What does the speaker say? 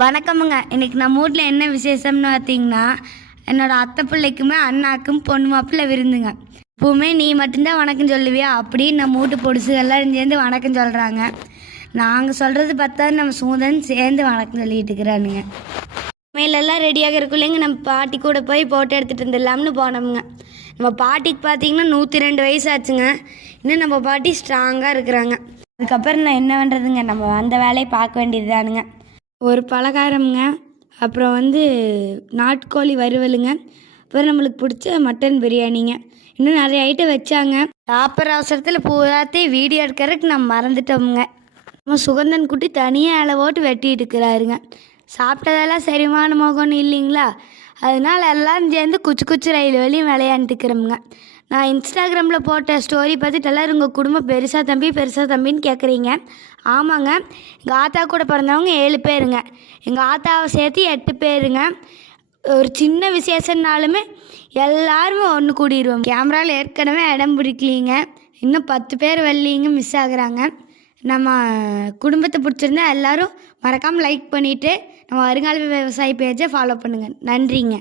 வணக்கமுங்க. இன்றைக்கி நம்ம வீட்டில் என்ன விசேஷம்னு பார்த்தீங்கன்னா, என்னோடய அத்தை பிள்ளைக்குமே அண்ணாக்கும் பொண்ணு மாப்பிள்ளை விருந்துங்க. எப்பவுமே நீ மட்டும்தான் வணக்கம் சொல்லுவியா அப்படின்னு நம்ம வீட்டு பொடுசு எல்லோரும் சேர்ந்து வணக்கம் சொல்கிறாங்க. நாங்கள் சொல்கிறது பார்த்தா நம்ம சூதன் சேர்ந்து வணக்கம் சொல்லிட்டு இருக்கிறானுங்க. மேலெல்லாம் ரெடியாக இருக்குள்ளேங்க நம்ம பாட்டி கூட போய் போட்டோ எடுத்துகிட்டு வந்துடலாம்னு போனோமுங்க. நம்ம பாட்டிக்கு பார்த்தீங்கன்னா 102 வயசு ஆச்சுங்க. இன்னும் நம்ம பாட்டி ஸ்ட்ராங்காக இருக்கிறாங்க. அதுக்கப்புறம் நான் என்ன பண்ணுறதுங்க, நம்ம அந்த வேலையை பார்க்க வேண்டியது தானுங்க. ஒரு பலகாரம்ங்க, அப்புறம் நாட்டுக்கோழி வறுவலுங்க, அப்புறம் நம்மளுக்கு பிடிச்ச மட்டன் பிரியாணிங்க, இன்னும் நிறைய ஐட்டம் வச்சாங்க. சாப்பிட்ற அவசரத்தில் பூராத்தையும் வீடியோ எடுக்கிறதுக்கு நம்ம மறந்துட்டோமுங்க. நம்ம சுகந்தன் குட்டி தனியாக இலை போட்டு வெட்டிட்டு இருக்கிறாருங்க. சாப்பிட்டதெல்லாம் செரிமான மோகம்னு இல்லைங்களா, அதனால எல்லோரும் சேர்ந்து குச்சி குச்சி ரயில் வழியும் விளையாண்டுக்கிறோமுங்க. நான் இன்ஸ்டாகிராமில் போட்ட ஸ்டோரி பார்த்துட்டு எல்லோரும் உங்கள் குடும்பம் பெருசாக தம்பின்னு கேட்குறீங்க. ஆமாங்க, எங்கள் ஆத்தா கூட பிறந்தவங்க 7 பேருங்க. எங்கள் ஆத்தாவை சேர்த்து 8 பேருங்க. ஒரு சின்ன விசேஷம்னாலுமே எல்லாருமே ஒன்று கூடிடுவோம். கேமராவில் ஏற்கனவே இடம் பிடிக்கலிங்க, இன்னும் 10 பேர் வரலிங்க, மிஸ் ஆகுறாங்க. நம்ம குடும்பத்தை பிடிச்சிருந்தா எல்லோரும் மறக்காமல் லைக் பண்ணிவிட்டு நம்ம வருங்கால விவசாயி பேஜை ஃபாலோ பண்ணுங்கள். நன்றிங்க.